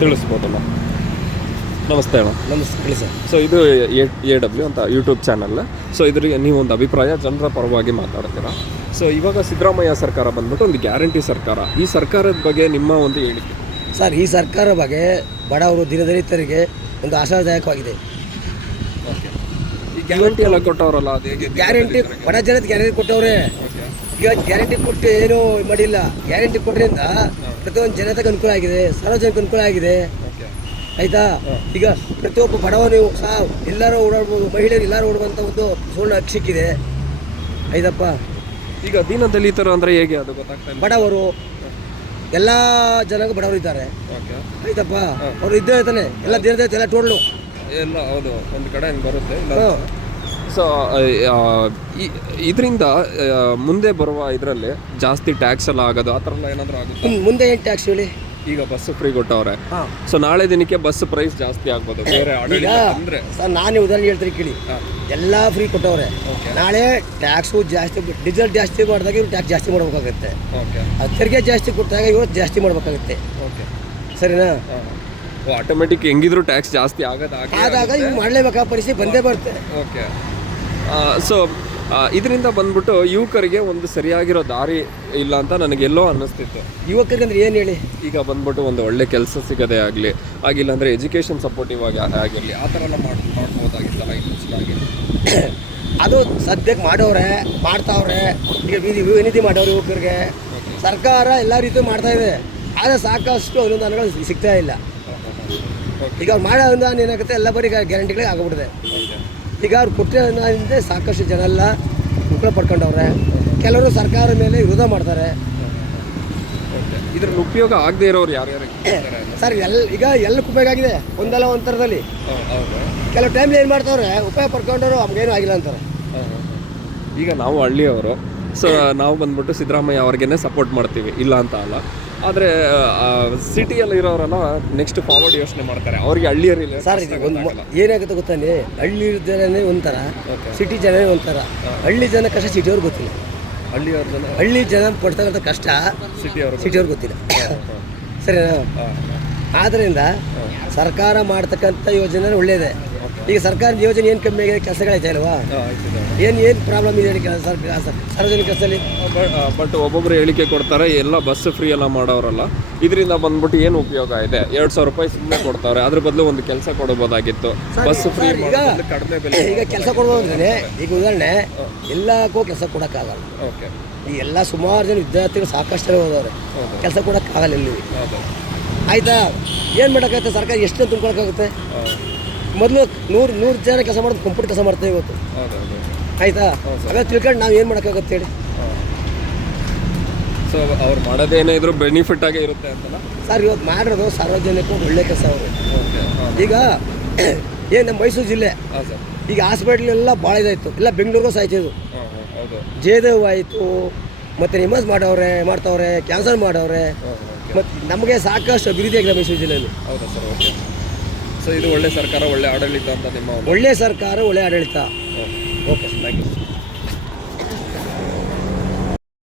ತಿಳಿಸ್ಬೋದಲ್ಲ. ನಮಸ್ತೆ ಅಣ್ಣ. ನಮಸ್ತೆ ಹೇಳಿ ಸರ್. ಸೊ ಇದು ಎ ಡಬ್ಲ್ಯೂ ಅಂತ ಯೂಟ್ಯೂಬ್ ಚಾನಲ್ ಸೊ ಇದ್ರಿಗೆ ಒಂದು ಅಭಿಪ್ರಾಯ ಜನರ ಪರವಾಗಿ ಮಾತಾಡ್ತೀರಾ? ಸೊ ಇವಾಗ ಸಿದ್ದರಾಮಯ್ಯ ಸರ್ಕಾರ ಬಂದ್ಬಿಟ್ಟು ಒಂದು ಗ್ಯಾರಂಟಿ ಸರ್ಕಾರ. ಈ ಸರ್ಕಾರದ ಬಗ್ಗೆ ನಿಮ್ಮ ಒಂದು ಹೇಳಿಕೆ. ಸರ್ ಈ ಸರ್ಕಾರ ಬಗ್ಗೆ ಬಡವರು ದಿನದಲಿತರಿಗೆ ಒಂದು ಆಶಾದಾಯಕವಾಗಿದೆ. ಈ ಗ್ಯಾರಂಟಿ ಎಲ್ಲ ಕೊಟ್ಟವರಲ್ಲ ಅದೇ ಗ್ಯಾರಂಟಿ ಬಡ ಜನತೆ ಗ್ಯಾರಂಟಿ ಕೊಟ್ಟವ್ರೆ ಈಗ ಗ್ಯಾರಂಟಿ ಕೊಟ್ಟು ಏನು ಮಾಡಿಲ್ಲ. ಗ್ಯಾರಂಟಿ ಕೊಟ್ಟರಿಂದ ಪ್ರತಿಯೊಂದು ಜನತೆಗೆ ಅನುಕೂಲ ಆಗಿದೆ ಸಾರ್ವಜನಿಕ ಅನುಕೂಲ ಆಗಿದೆ. ಆಯ್ತಾ? ಈಗ ಪ್ರತಿಯೊಬ್ಬ ಬಡವನು ಸಹ ಎಲ್ಲರೂ ಓಡಾಡ್ಬೋದು ಮಹಿಳೆಯರು ಎಲ್ಲರೂ ಓಡುವಂಥ ಒಂದು ಸುವರ್ಣ ಸಿಕ್ಕಿದೆ ಆಯ್ತಪ್ಪ? ಈಗ ದೀನ ದಲಿತರು ಅಂದ್ರೆ ಹೇಗೆ ಅದು ಗೊತ್ತಾಗ್ತದೆ ಬಡವರು ಎಲ್ಲ ಜನಾಂಗ ಬಡವರು ಇದ್ದಾರೆ. ಓಕೆ. ಆಯ್ತಪ್ಪ? ಅವರು ಇದ್ದೇ ಇರ್ತಾನೆ. ಎಲ್ಲ ದಿನದ ಎಲ್ಲ ಟೋಡ್ಲು ಎಲ್ಲ ಹೌದು ಒಂದು ಕಡೆ ಹಿಂಗೆ ಬರುತ್ತೆ ಸೊ ಇದರಿಂದ ಮುಂದೆ ಬರುವ ಇದರಲ್ಲಿ ಜಾಸ್ತಿ ಟ್ಯಾಕ್ಸ್ ಎಲ್ಲ ಆಗೋದು ಆ ಥರ ಎಲ್ಲ ಏನಾದರೂ ಆಗುತ್ತೆ? ಮುಂದೆ ಏನು ಟ್ಯಾಕ್ಸ್ ಹೇಳಿ? ಈಗ ಬಸ್ ಫ್ರೀ ಕೊಟ್ಟವ್ರೆ. ಸೊ ನಾಳೆ ದಿನಕ್ಕೆ ಬಸ್ ಪ್ರೈಸ್ ಜಾಸ್ತಿ ಆಗ್ಬೋದು. ಬೇರೆ ಈಗ ಅಂದರೆ ಸರ್ ನಾನು ಉದಾಹರಣೆ ಹೇಳ್ತೀನಿ ಕೇಳಿ. ಎಲ್ಲ ಫ್ರೀ ಕೊಟ್ಟವ್ರೆ. ನಾಳೆ ಟ್ಯಾಕ್ಸು ಜಾಸ್ತಿ ಡೀಸೆಲ್ ಜಾಸ್ತಿ ಮಾಡಿದಾಗ ಇವ್ರು ಟ್ಯಾಕ್ಸ್ ಜಾಸ್ತಿ ಮಾಡಬೇಕಾಗುತ್ತೆ. ಓಕೆ ಅದು ತೆರಿಗೆ ಜಾಸ್ತಿ ಕೊಟ್ಟಾಗ ಇವತ್ತು ಜಾಸ್ತಿ ಮಾಡಬೇಕಾಗುತ್ತೆ. ಓಕೆ ಸರಿನಾ? ಆಟೋಮೆಟಿಕ್ ಹೆಂಗಿದ್ರು ಟ್ಯಾಕ್ಸ್ ಜಾಸ್ತಿ ಆಗದ ಆದಾಗ ಇವ್ರು ಮಾಡಲೇಬೇಕಾ ಪರಿಸ್ಥಿತಿ ಬಂದೇ ಬರುತ್ತೆ. ಓಕೆ ಸೊ ಇದರಿಂದ ಬಂದ್ಬಿಟ್ಟು ಯುವಕರಿಗೆ ಒಂದು ಸರಿಯಾಗಿರೋ ದಾರಿ ಇಲ್ಲ ಅಂತ ನನಗೆಲ್ಲೋ ಅನ್ನಿಸ್ತಿತ್ತು. ಯುವಕರಿಗೆ ಅಂದರೆ ಏನು ಹೇಳಿ? ಈಗ ಬಂದ್ಬಿಟ್ಟು ಒಂದು ಒಳ್ಳೆ ಕೆಲಸ ಸಿಗದೆ ಆಗಲಿ ಆಗಿಲ್ಲ ಅಂದರೆ ಎಜುಕೇಷನ್ ಸಪೋರ್ಟಿವ್ ಆಗಿ ಆಗಿರಲಿ ಆ ಥರ ಎಲ್ಲ ಮಾಡಿ ಮಾಡ್ಬೋದಾಗಿತ್ತಲ್ಲ ಅದು ಸದ್ಯಕ್ಕೆ ಮಾಡೋರೆ ಮಾಡ್ತಾವ್ರೆ. ಈಗ ವಿನಿಧಿ ಮಾಡವ್ರೆ ಯುವಕರಿಗೆ. ಸರ್ಕಾರ ಎಲ್ಲ ರೀತಿ ಮಾಡ್ತಾ ಇದೆ. ಆದರೆ ಸಾಕಷ್ಟು ಅನುದಾನಗಳು ಸಿಗ್ತಾ ಇಲ್ಲ. ಈಗ ಮಾಡೋ ಅನುದಾನ ಏನಾಗುತ್ತೆ? ಎಲ್ಲ ಬರೀ ಗ್ಯಾರಂಟಿಗಳಿಗೆ ಆಗ್ಬಿಟ್ಟಿದೆ. ಈಗ ಅವ್ರು ಕೊಟ್ಟಿರೋದ್ರಿಂದ ಸಾಕಷ್ಟು ಜನ ಎಲ್ಲ ಉಪಯೋಗ ಪಡ್ಕೊಂಡವ್ರೆ. ಕೆಲವರು ಸರ್ಕಾರ ಮೇಲೆ ವಿರೋಧ ಮಾಡ್ತಾರೆ. ಇದರ ಇದ್ರಲ್ಲಿ ಉಪಯೋಗ ಆಗದೆ ಇರೋರು ಯಾರು? ಸರ್ ಎಲ್ ಈಗ ಎಲ್ಲ ಉಪಯೋಗ ಆಗಿದೆ. ಒಂದಲ್ಲ ಒಂದು ಥರದಲ್ಲಿ. ಹೌದು ಕೆಲವು ಟೈಮ್ ಏನು ಮಾಡ್ತಾವ್ರೆ ಉಪಯೋಗ ಪಡ್ಕೊಂಡವ್ರು ಅವ್ರಿಗೇನು ಆಗಿಲ್ಲ ಅಂತಾರೆ. ಈಗ ನಾವು ಹಳ್ಳಿಯವರು ಸೊ ನಾವು ಬಂದ್ಬಿಟ್ಟು ಸಿದ್ದರಾಮಯ್ಯ ಅವ್ರಿಗೇ ಸಪೋರ್ಟ್ ಮಾಡ್ತೀವಿ. ಇಲ್ಲ ಅಂತ ಅಲ್ಲ. ಆದರೆ ಸಿಟಿಯಲ್ಲಿ ಇರೋರೆಲ್ಲ ನೆಕ್ಸ್ಟ್ ಫಾರ್ವರ್ಡ್ ಯೋಚನೆ ಮಾಡ್ತಾರೆ. ಅವ್ರಿಗೆ ಹಳ್ಳಿಯರಿಲ್ಲ ಸರ್ ಇದು ಒಂದು ಮ- ಏನಾಗುತ್ತೆ ಗೊತ್ತಾನೆ ಹಳ್ಳಿ ಜನನೇ ಒಂಥರ. ಸಿಟಿ ಜನನೇ ಒಂಥರ. ಹಳ್ಳಿ ಜನ ಕಷ್ಟ ಸಿಟಿಯವ್ರಿಗೆ ಗೊತ್ತಿಲ್ಲ. ಹಳ್ಳಿಯವ್ರ ಜನ ಹಳ್ಳಿ ಜನ ಪಡ್ತಕ್ಕಂಥ ಕಷ್ಟ ಸಿಟಿಯವರು ಸಿಟಿಯವ್ರಿಗೆ ಗೊತ್ತಿಲ್ಲ. ಸರಿನಾ? ಆದ್ದರಿಂದ ಸರ್ಕಾರ ಮಾಡ್ತಕ್ಕಂಥ ಯೋಜನೆ ಒಳ್ಳೇದೆ. ಈಗ ಸರ್ಕಾರದ ಯೋಜನೆ ಏನು ಕಮ್ಮಿ ಆಗಿದೆ? ಕೆಲಸಗಳೈತೆ ಅಲ್ವಾ ಏನು ಏನು ಪ್ರಾಬ್ಲಮ್ ಇದೆ ಸಾರ್ವಜನಿಕ ಕೆಲಸದಲ್ಲಿ ಬಟ್ ಒಬ್ಬೊಬ್ರು ಹೇಳಿಕೆ ಕೊಡ್ತಾರೆ ಎಲ್ಲ ಬಸ್ ಫ್ರೀ ಎಲ್ಲ ಮಾಡೋರಲ್ಲ. ಇದರಿಂದ ಬಂದ್ಬಿಟ್ಟು ಏನು ಉಪಯೋಗ ಇದೆ? ಎರಡು ಸಾವಿರ ರೂಪಾಯಿ ಸುಮ್ಮನೆ ಕೊಡ್ತಾರೆ ಅದ್ರ ಬದಲು ಒಂದು ಕೆಲಸ ಕೊಡಬಹುದಾಗಿತ್ತು ಬಸ್ ಫ್ರೀ ಈಗ ಕಡಿಮೆ ಬೆಲೆ ಈಗ ಕೆಲಸ ಕೊಡ್ಬೋದ್ರೆ ಈಗ ಉದಾಹರಣೆ ಎಲ್ಲಕ್ಕೂ ಕೆಲಸ ಕೊಡೋಕ್ಕಾಗಲ್ಲ. ಓಕೆ. ಈ ಎಲ್ಲ ಸುಮಾರು ಜನ ವಿದ್ಯಾರ್ಥಿಗಳು ಸಾಕಷ್ಟು ಹೋದವ್ರೆ ಹೌದು. ಕೆಲಸ ಕೊಡೋಕ್ಕಾಗಲ್ಲ ಇಲ್ಲಿ ಆಯಿತಾ? ಏನು ಮಾಡೋಕ್ಕಾಗುತ್ತೆ? ಸರ್ಕಾರ ಎಷ್ಟು ತುಂಬ್ಕೊಳಕ್ಕಾಗುತ್ತೆ? ಮೊದಲು ನೂರು ನೂರು ಜನ ಕೆಲಸ ಮಾಡೋದು ಕಂಪ್ಯೂಟರ್ ಕೆಲಸ ಮಾಡ್ತೇವೆ ಇವತ್ತು. ಆಯ್ತಾ? ಅವಾಗ ತಿಳ್ಕೊಂಡು ನಾವು ಏನು ಮಾಡೋಕ್ಕಾಗುತ್ತೆ ಹೇಳಿ. ಸೊ ಅವ್ರು ಮಾಡೋದೇನೇ ಇದ್ರು ಬೆನಿಫಿಟ್ ಆಗೇ ಇರುತ್ತೆ ಅಂತಲ್ಲ? ಸರ್ ಇವತ್ತು ಮಾಡಿರೋದು ಸಾರ್ವಜನಿಕ ಒಳ್ಳೆ ಕೆಲಸ ಅವರು. ಈಗ ಏನು ನಮ್ಮ ಮೈಸೂರು ಜಿಲ್ಲೆ? ಈಗ ಹಾಸ್ಪಿಟ್ಲ್ ಎಲ್ಲ ಭಾಳ ಇದಾಯಿತು. ಇಲ್ಲ ಬೆಂಗಳೂರು ಸಾಯ್ತಿದ್ರು ಜಯದೇವ್ ಆಯಿತು ಮತ್ತು ನಿಮಸ್ ಮಾಡವ್ರೆ ಮಾಡ್ತವ್ರೆ ಕ್ಯಾನ್ಸಲ್ ಮಾಡವ್ರೆ. ಮತ್ತು ನಮಗೆ ಸಾಕಷ್ಟು ಅಭಿವೃದ್ಧಿ ಆಗಿದೆ ಮೈಸೂರು ಜಿಲ್ಲೆಯಲ್ಲಿ. ಹೌದಾ ಸರ್? ಓಕೆ ಸೊ ಇದು ಒಳ್ಳೆ ಸರ್ಕಾರ ಒಳ್ಳೆ ಆಡಳಿತ ಅಂತ ನಿಮ್ಮ ಒಳ್ಳೆ ಸರ್ಕಾರ ಒಳ್ಳೆ ಆಡಳಿತ. Okay thank you